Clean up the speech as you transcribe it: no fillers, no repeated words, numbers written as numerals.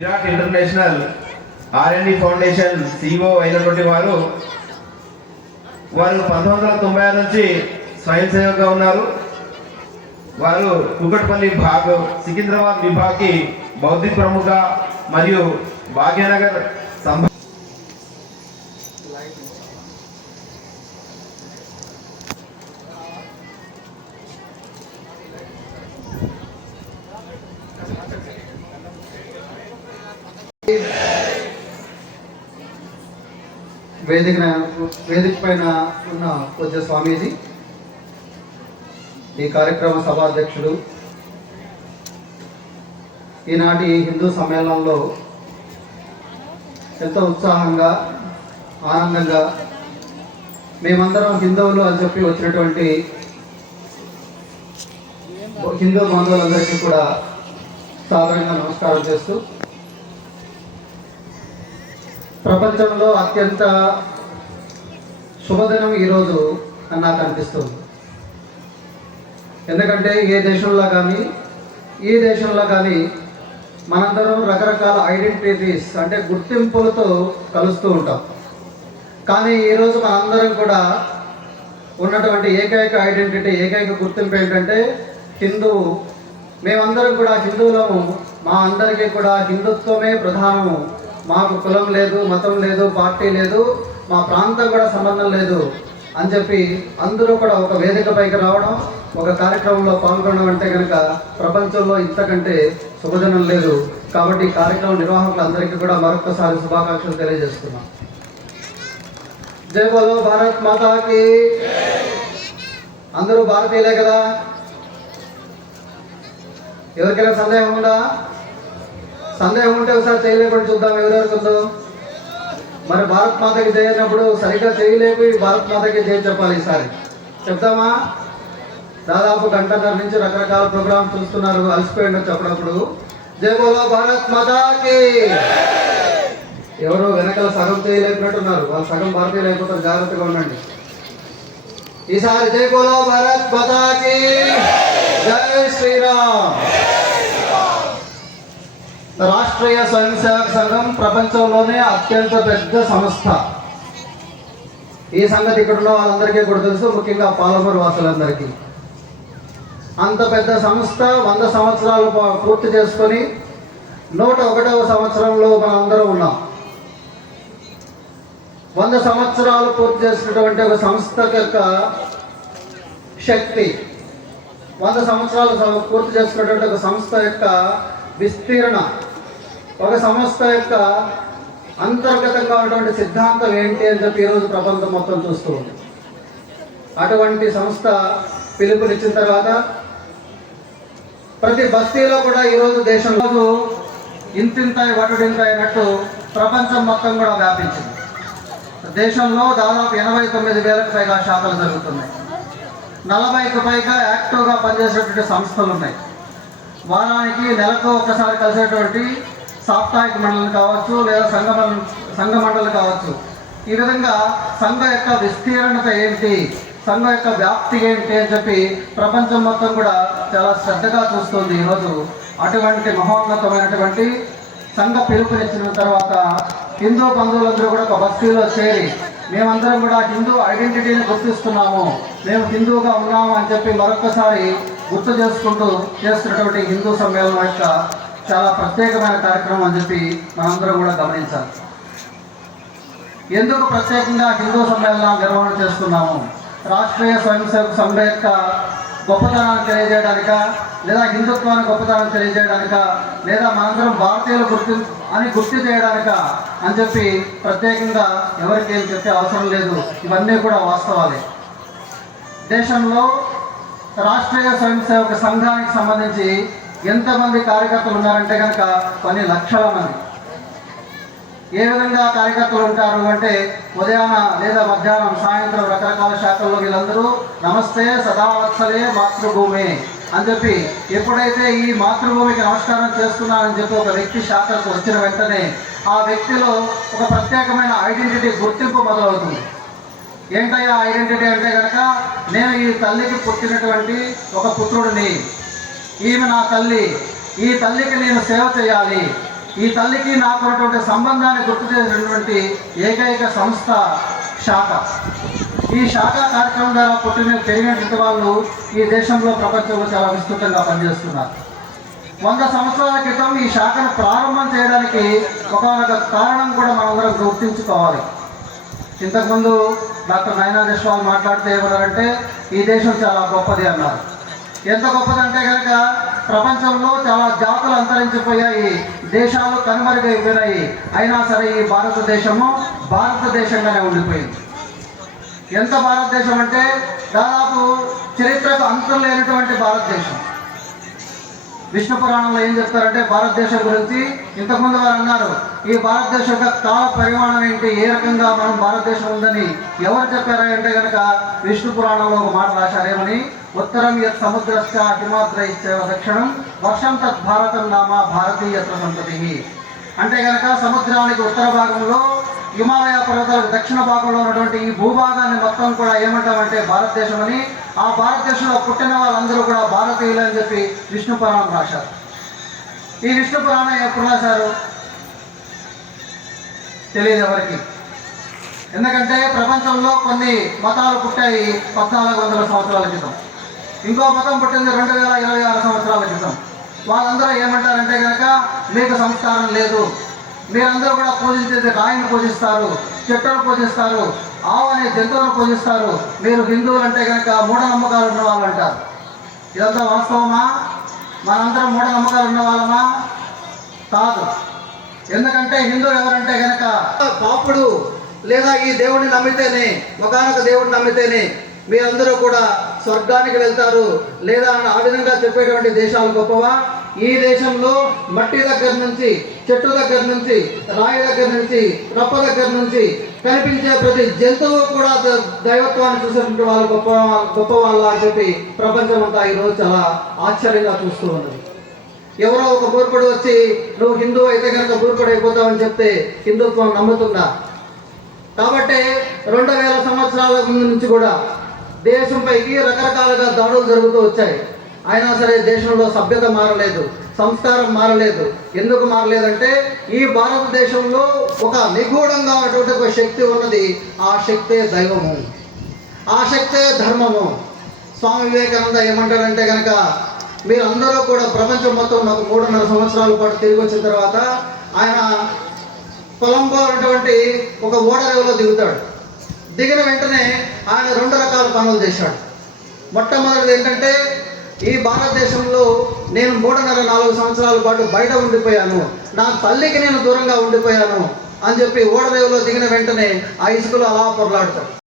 Virat international R&D foundation CEO అయినటువంటి వారు 1996 నుంచి స్వయం సేవకుగా ఉన్నారు. వారు కుకట్పల్లి భాగ్ సికింద్రాబాద్ విభాగ్కి బౌద్ధిక ప్రముఖ మరియు భాగ్యనగర్ వేదిక పైన ఉన్న పూజ్య స్వామీజీ, ఈ కార్యక్రమ సభాధ్యక్షుడు, ఈనాటి హిందూ సమ్మేళనంలో ఎంతో ఉత్సాహంగా ఆనందంగా మేమందరం హిందువులు అని చెప్పి వచ్చినటువంటి హిందూ బంధువులందరికీ కూడా సాధారణంగా నమస్కారం చేస్తూ, ప్రపంచంలో అత్యంత శుభదినం ఈరోజు అని నాకు అనిపిస్తుంది. ఎందుకంటే ఈ దేశంలో కానీ మనందరం రకరకాల ఐడెంటిటీస్ అంటే గుర్తింపులతో కలుస్తూ ఉంటాం. కానీ ఈరోజు మనందరం కూడా ఉన్నటువంటి ఏకైక ఐడెంటిటీ, ఏకైక గుర్తింపు ఏంటంటే హిందువు. మేమందరం కూడా హిందువులము. మా అందరికీ కూడా హిందుత్వమే ప్రధానము. మాకు కులం లేదు, మతం లేదు, పార్టీ లేదు, మా ప్రాంతం కూడా సంబంధం లేదు అని చెప్పి అందరూ కూడా ఒక వేదికపైకి రావడం, ఒక కార్యక్రమంలో పాల్గొనడం అంటే కనుక ప్రపంచంలో ఇంతకంటే శుభదినం లేదు. కాబట్టి ఈ కార్యక్రమం నిర్వాహకులందరికీ కూడా మరొకసారి శుభాకాంక్షలు తెలియజేస్తున్నాం. జై బోలో భారత్ మాతాకి. అందరూ భారతీయులే కదా? ఎవరికైనా సందేహం ఉందా? సందేహం ఉంటే ఒకసారి చేయలేకుండా చూద్దాం ఎవరెవరికి ఉందో. మరి భారత్ మాతకి జై అన్నప్పుడు సరిగ్గా చేయలేపు భారత్ మాతకి జై చెప్పాలి. ఈసారి చెప్తామా? దాదాపు గంటన్నర నుంచి రకరకాల ప్రోగ్రామ్ చూస్తున్నారు, అలసిపోయిండో చెప్పినప్పుడు. జై బోలో భారత్ మాతాకి. ఎవరో వెనకాల సగం చేయలేపినట్టున్నారు, వాళ్ళు సగం భారతీయులు అయిపోతారు, జాగ్రత్తగా ఉండండి. ఈసారి జై బోలో భారత్ మాతాకి. జై శ్రీరామ్. రాష్ట్రీయ స్వయం సేవక సంఘం ప్రపంచంలోనే అత్యంత పెద్ద సంస్థ. ఈ సంగతి ఇక్కడ ఉన్న వాళ్ళందరికీ కూడా తెలుసు, ముఖ్యంగా పాలమూరు వాసులందరికీ. అంత పెద్ద సంస్థ 100 సంవత్సరాలు పూర్తి చేసుకొని 101వ సంవత్సరంలో మనం అందరం ఉన్నాం. 100 సంవత్సరాలు పూర్తి చేసినటువంటి ఒక సంస్థ యొక్క శక్తి, 100 సంవత్సరాలు పూర్తి చేసుకున్నటువంటి ఒక సంస్థ యొక్క విస్తీర్ణ, ఒక సంస్థ యొక్క అంతర్గతంగా ఉన్నటువంటి సిద్ధాంతం ఏంటి అని చెప్పి ఈరోజు ప్రపంచం మొత్తం చూస్తూ ఉంది. అటువంటి సంస్థ పిలుపునిచ్చిన తర్వాత ప్రతి బస్తీలో కూడా ఈరోజు దేశంలో ఇంతింతాయి వటుడింత అయినట్టు ప్రపంచం మొత్తం కూడా వ్యాపించింది. దేశంలో దాదాపు 89,000కు పైగా శాఖలు జరుగుతున్నాయి. 40కు పైగా యాక్టివ్గా పనిచేసేటువంటి సంస్థలు ఉన్నాయి. వారానికి నెలకు ఒకసారి కలిసేటువంటి సాప్తాహిక మండలి కావచ్చు, లేదా సంఘ మండలి కావచ్చు. ఈ విధంగా సంఘ యొక్క విస్తీర్ణత ఏంటి, సంఘ యొక్క వ్యాప్తి ఏంటి అని చెప్పి ప్రపంచం మొత్తం కూడా చాలా శ్రద్ధగా చూస్తుంది ఈరోజు. అటువంటి మహోన్నతమైనటువంటి సంఘ పిలుపునిచ్చిన తర్వాత హిందూ బంధువులందరూ కూడా ఒక బస్తీలో చేరి మేమందరం కూడా హిందూ ఐడెంటిటీని గుర్తిస్తున్నాము, మేము హిందూగా ఉన్నాము అని చెప్పి మరొకసారి గుర్తు చేసుకుంటూ చేస్తున్నటువంటి హిందూ సమ్మేళనం యొక్క చాలా ప్రత్యేకమైన కార్యక్రమం అని చెప్పి మనందరం కూడా గమనించాలి. ఎందుకు ప్రత్యేకంగా హిందూ సమ్మేళనం నిర్వహణ చేస్తున్నాము? రాష్ట్రీయ స్వయం సేవక సంఘ యొక్క గొప్పతనాన్ని తెలియజేయడానిక, లేదా హిందుత్వాన్ని గొప్పతనాన్ని తెలియజేయడానిక, లేదా మనందరం భారతీయులు గుర్తు చేయడానిక అని చెప్పి ప్రత్యేకంగా ఎవరికి ఏం చెప్పే అవసరం లేదు. ఇవన్నీ కూడా వాస్తవాలే. దేశంలో రాష్ట్రీయ స్వయం సేవక సంఘానికి సంబంధించి ఎంతమంది కార్యకర్తలు ఉన్నారంటే కనుక కొన్ని లక్షల మంది. ఏ విధంగా కార్యకర్తలు ఉంటారు అంటే ఉదయాన లేదా మధ్యాహ్నం సాయంత్రం రకరకాల శాఖల్లో వీళ్ళందరూ నమస్తే సదావత్సలే మాతృభూమి అని చెప్పి ఎప్పుడైతే ఈ మాతృభూమికి నమస్కారం చేస్తున్నానని చెప్పి ఒక వ్యక్తి శాఖకు వచ్చిన వెంటనే ఆ వ్యక్తిలో ఒక ప్రత్యేకమైన ఐడెంటిటీ, గుర్తింపు మొదలవుతుంది. ఏంటయ్యా ఐడెంటిటీ అంటే కనుక నేను ఈ తల్లికి పుట్టినటువంటి ఒక పుత్రుడిని, ఈమె నా తల్లి, ఈ తల్లికి నేను సేవ చేయాలి, ఈ తల్లికి నాకు ఉన్నటువంటి సంబంధాన్ని గుర్తు చేసినటువంటి ఏకైక సంస్థ శాఖ. ఈ శాఖ కార్యక్రమం ద్వారా పుట్టిన పెరిగినటువంటి వాళ్ళు ఈ దేశంలో ప్రపంచంలో చాలా విస్తృతంగా పనిచేస్తున్నారు. 100 సంవత్సరాల క్రితం ఈ శాఖను ప్రారంభం చేయడానికి ఒక కారణం కూడా మనందరం గుర్తించుకోవాలి. ఇంతకుముందు డాక్టర్ నయనా జశ్వాల్ మాట్లాడితే ఏమన్నారంటే ఈ దేశం చాలా గొప్పది అన్నారు. ఎంత గొప్పదంటే కనుక ప్రపంచంలో చాలా జాతులు అంతరించిపోయాయి, దేశాలు కనుమరుగైపోయినాయి, అయినా సరే ఈ భారతదేశము భారతదేశంగానే ఉండిపోయింది. ఎంత భారతదేశం అంటే దాదాపు చరిత్రకు అంతం లేనటువంటి భారతదేశం. విష్ణు పురాణంలో ఏం చెప్తారంటే భారతదేశం గురించి ఇంతకుముందు వారు అన్నారు, ఈ భారతదేశం యొక్క కాల పరిమాణం ఏంటి, ఏ రకంగా మనం భారతదేశం ఉందని ఎవరు చెప్పారా అంటే కనుక విష్ణు పురాణంలో ఒక మాట రాశారేమని, ఉత్తరం యత్ సముద్రశ్చ హిమాద్రైశ్చ దక్షిణం వర్షం తత్ భారతం నామ భారతీయత్వ సంతతి. అంటే కనుక సముద్రానికి ఉత్తర భాగంలో హిమాలయ పర్వతాలకు దక్షిణ భాగంలో ఉన్నటువంటి ఈ భూభాగాన్ని మొత్తం కూడా ఏమంటామంటే భారతదేశం అని, ఆ భారతదేశంలో పుట్టిన వాళ్ళందరూ కూడా భారతీయులు అని చెప్పి విష్ణు పురాణం రాశారు. ఈ విష్ణు పురాణం ఎప్పుడు రాశారు తెలియదు ఎవరికి. ఎందుకంటే ప్రపంచంలో కొన్ని మతాలు పుట్టాయి 1400 సంవత్సరాల క్రితం, ఇంకో మతం పుట్టింది 2026 సంవత్సరాల క్రితం. వాళ్ళందరూ ఏమంటారంటే కనుక మీకు సంస్కారం లేదు, మీరందరూ కూడా పూజించేది రాయిని పూజిస్తారు, చెట్టును పూజిస్తారు, ఆవు అనే జంతువును పూజిస్తారు, మీరు హిందువులు అంటే కనుక మూఢనమ్మకాలు ఉన్న వాళ్ళు అంటారు. ఇదంతా వాస్తవమా? మనందరం మూఢనమ్మకాలు ఉన్న వాళ్ళమా? కాదు. ఎందుకంటే హిందువులు ఎవరంటే కనుక పాపుడు లేదా ఈ దేవుడిని నమ్మితేనే, ఒకనొక దేవుడిని నమ్మితేనే మీరందరూ కూడా స్వర్గానికి వెళ్తారు లేదా ఆ విధంగా చెప్పేటువంటి దేశాలు గొప్పవా? ఈ దేశంలో మట్టి దగ్గర నుంచి, చెట్టు దగ్గర నుంచి, రాయి దగ్గర నుంచి, రప్ప దగ్గర నుంచి కనిపించే ప్రతి జంతువు కూడా దైవత్వాన్ని చూసినటువంటి వాళ్ళు గొప్ప వాళ్ళ అని చెప్పి ప్రపంచం అంతా ఈరోజు చాలా ఆశ్చర్యంగా చూస్తూ ఉన్నది. ఎవరో ఒక మూర్ఖుడు వచ్చి నువ్వు హిందూ అయితే కనుక మూర్ఖుడు అయిపోతావని చెప్తే హిందుత్వం నమ్ముతుందా? కాబట్టి 2000 సంవత్సరాల ముందు నుంచి కూడా దేశంపైకి రకరకాలుగా దాడులు జరుగుతూ వచ్చాయి. అయినా సరే దేశంలో సభ్యత మారలేదు, సంస్కారం మారలేదు. ఎందుకు మారలేదంటే ఈ భారతదేశంలో ఒక నిగూఢంగా ఉన్నటువంటి ఒక శక్తి ఉన్నది. ఆ శక్తే దైవము, ఆ శక్తే ధర్మము. స్వామి వివేకానంద ఏమంటారంటే కనుక మీరందరూ కూడా ప్రపంచం మొత్తం నాకు 3.5 సంవత్సరాల పాటు తిరిగి వచ్చిన తర్వాత ఆయన కొలంబో అనేటువంటి ఒక ఓడరేవులో దిగుతాడు. దిగిన వెంటనే ఆయన 2 రకాల పనులు చేశాడు. మొట్టమొదటిది ఏంటంటే ఈ భారతదేశంలో నేను 3.5-4 సంవత్సరాల పాటు బయట ఉండిపోయాను, నా తల్లికి నేను దూరంగా ఉండిపోయాను అని చెప్పి ఓడరేవులో దిగిన వెంటనే ఆ ఇసుకలో అలా పొరలాడతాడు.